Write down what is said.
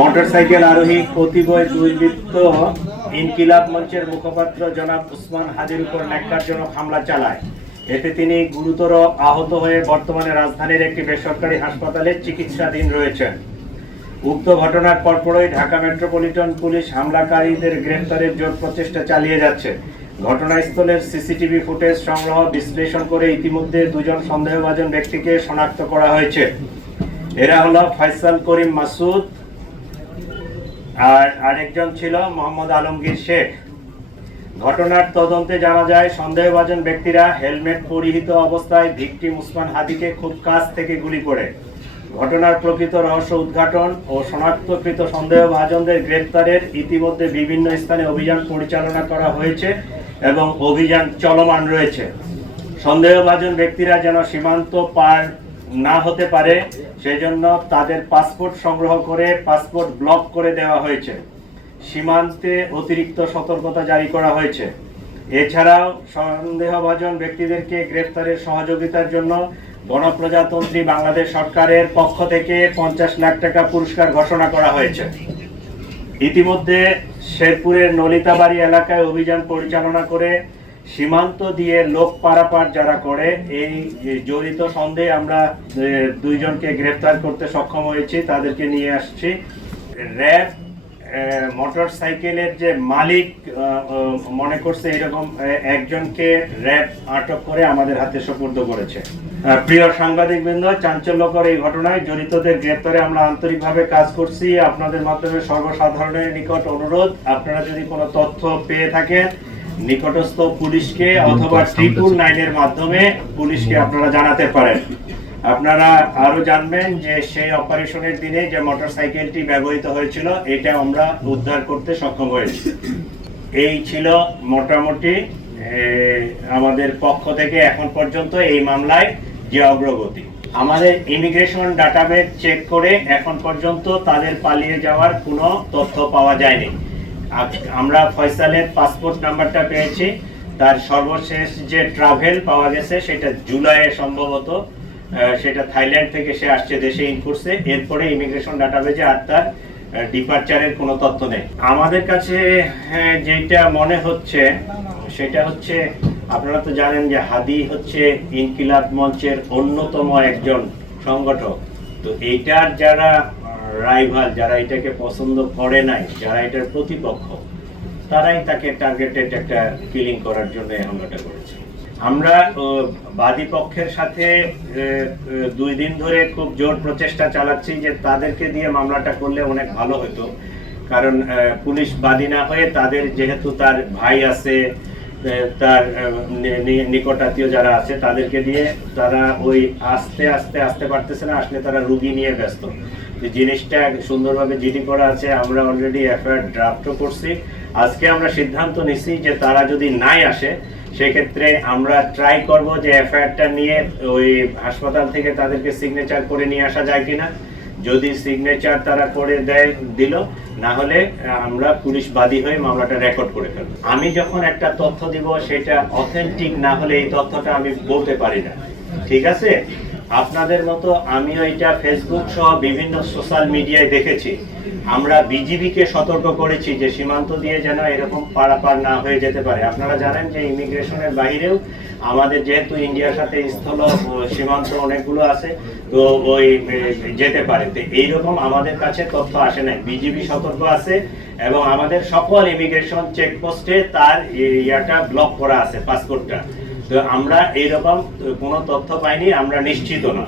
Motorcycle আরোহী কতিপয় দুর্বৃত্ত ইনকিলাব মঞ্চের মুখপাত্র জনাব উসমান হাদির উপর ন্যাক্কারজনক হামলা চালায়। এতে তিনি গুরুতর আহত হয়ে বর্তমানে রাজধানীর একটি বেসরকারি হাসপাতালে চিকিৎসাধীন রয়েছেন। উক্ত ঘটনার পরপরই ঢাকা মেট্রোপলিটন পুলিশ হামলাকারীদের গ্রেফতারের জোর প্রচেষ্টা চালিয়ে যাচ্ছে। ঘটনাস্থলের সিসিটিভি ফুটেজ সংগ্রহ বিশ্লেষণ করে ইতিমধ্যে দুজন সন্দেহভাজন ব্যক্তিকে শনাক্ত করা হয়েছে। এরা হলো ফয়সাল করিম মাসুদ আর আরেকজন ছিল মোহাম্মদ আলমগীর শেখ। ঘটনার তদন্তে জানা যায় সন্দেহভাজন ব্যক্তিরা হেলমেট পরিহিত অবস্থায় ভিকটিম উসমান হাদিকে খুব কাছ থেকে গুলি করে। ঘটনার প্রকৃত রহস্য উদ্ঘাটন ও শনাক্তকৃত সন্দেহভাজনদের গ্রেপ্তারের ইতিমধ্যে বিভিন্ন স্থানে অভিযান পরিচালনা করা হয়েছে এবং অভিযান চলমান রয়েছে। সন্দেহভাজন ব্যক্তিরা যেন সীমান্ত পার না হতে পারে সেজন্য তাদের পাসপোর্ট সংগ্রহ করে পাসপোর্ট ব্লক করে দেওয়া হয়েছে। সীমান্তে অতিরিক্ত সতর্কতা জারি করা হয়েছে। এছাড়াও সন্দেহভাজন ব্যক্তিদেরকে গ্রেফতারের সহযোগিতার জন্য গণপ্রজাতন্ত্রী বাংলাদেশ সরকারের পক্ষ থেকে 50 লাখ টাকা পুরস্কার ঘোষণা করা হয়েছে। ইতিমধ্যে শেরপুরের নলিতাবাড়ি এলাকায় অভিযান পরিচালনা করে সীমান্ত দিয়ে লোক পারাপার যারা করে এই জড়িত সন্দেহে আমরা দুইজনকে গ্রেফতার করতে সক্ষম হয়েছি, তাদেরকে নিয়ে আসছি। র্যাব মোটরসাইকেলের যে মালিক মনে করছে এরকম একজনকে র্যাব আটক করে আমাদের হাতে সোপর্দ করেছে। প্রিয় সাংবাদিকবৃন্দ, চাঞ্চল্যকর এই ঘটনায় জড়িতদের গ্রেফতারে আমরা আন্তরিকভাবে কাজ করছি। আপনাদের মাধ্যমে সর্বসাধারণের নিকট অনুরোধ, আপনারা যদি কোনো তথ্য পেয়ে থাকেন নিকটস্থ পুলিশকে অথবা 999-এর মাধ্যমে পুলিশকে আপনারা জানাতে পারেন। আপনারা আরো জানবেন যে সেই অপারেশনের দিনে যে মোটরসাইকেলটি ব্যবহৃত হয়েছিল এটা আমরা উদ্ধার করতে সক্ষম হয়েছি। এই ছিল মোটামুটি আমাদের পক্ষ থেকে এখন পর্যন্ত এই মামলায় যে অগ্রগতি। আমাদের ইমিগ্রেশন ডাটাবেস চেক করে এখন পর্যন্ত তাদের পালিয়ে যাওয়ার কোনো তথ্য পাওয়া যায়নি। আমরা ফয়সালের পাসপোর্ট নাম্বারটা পেয়েছি, তার সর্বশেষ যে ট্রাভেল পাওয়া গেছে সেটা জুলাইয়ে সম্ভবত, সেটা থাইল্যান্ড থেকে সে আসছে দেশে ইন করছে। এরপরে ইমিগ্রেশন ডাটাবেজে আর তার ডিপারচারের কোনো তথ্য নেই। আমাদের কাছে যেটা মনে হচ্ছে সেটা হচ্ছে, আপনারা তো জানেন যে হাদি হচ্ছে ইনকিলাব মঞ্চের অন্যতম একজন সংগঠক। তো এইটার যারা রাইভাল, যারা এটাকে পছন্দ করে নাই, যারা এটার প্রতিপক্ষ, তারাই তাকে টার্গেটেড একটা কিলিং করার জন্য এই হামলাটা করেছে। আমরা বাদী পক্ষের সাথে 2 দিন ধরে খুব জোর প্রচেষ্টা চালাচ্ছি যে তাদেরকে দিয়ে মামলাটা করলে অনেক ভালো হতো। কারণ পুলিশ বাদী না হয়ে তাদের যেহেতু তার ভাই আছে, তার নিকটাত্মীয় যারা আছে তাদেরকে দিয়ে তারা ওই আসতে পারতেছে না, আসলে তারা রুগী নিয়ে ব্যস্ত। জিনিসটা সুন্দরভাবে জিডি করা আছে, আমরা অলরেডি এফআইআর ড্রাফটও করছি। আজকে আমরা সিদ্ধান্ত নিছি যে তারা যদি নাই আসে সেক্ষেত্রে আমরা ট্রাই করব যে এফআইআরটা নিয়ে ওই হাসপাতাল থেকে তাদেরকে সিগনেচার করে নিয়ে আসা যায় কিনা। যদি সিগনেচার তারা করে দিল, না হলে আমরা পুলিশ বাদী হয়ে মামলাটা রেকর্ড করে ফেলব। আমি যখন একটা তথ্য দিব সেটা অথেন্টিক না হলে এই তথ্যটা আমি বলতে পারি না, ঠিক আছে? আপনাদের মতো আমিও এটা ফেসবুক সহ বিভিন্ন সোশ্যাল মিডিয়ায় দেখেছি। আমরা বিজিবিকে সতর্ক করেছি যে সীমান্ত দিয়ে যেন এরকম পারাপার না হয়ে যেতে পারে। আপনারা জানেন যে ইমিগ্রেশনের বাইরেও আমাদের যেহেতু ইন্ডিয়ার সাথে স্থল সীমান্ত অনেকগুলো আছে, তো ওই যেতে পারে। তো এইরকম আমাদের কাছে তথ্য আসে নাই। বিজিবি সতর্ক আছে এবং আমাদের সকল ইমিগ্রেশন চেকপোস্টে তার ইয়াটা ব্লক করা আছে, পাসপোর্টটা। তো আমরা এইরকম কোনো তথ্য পাইনি, আমরা নিশ্চিত না।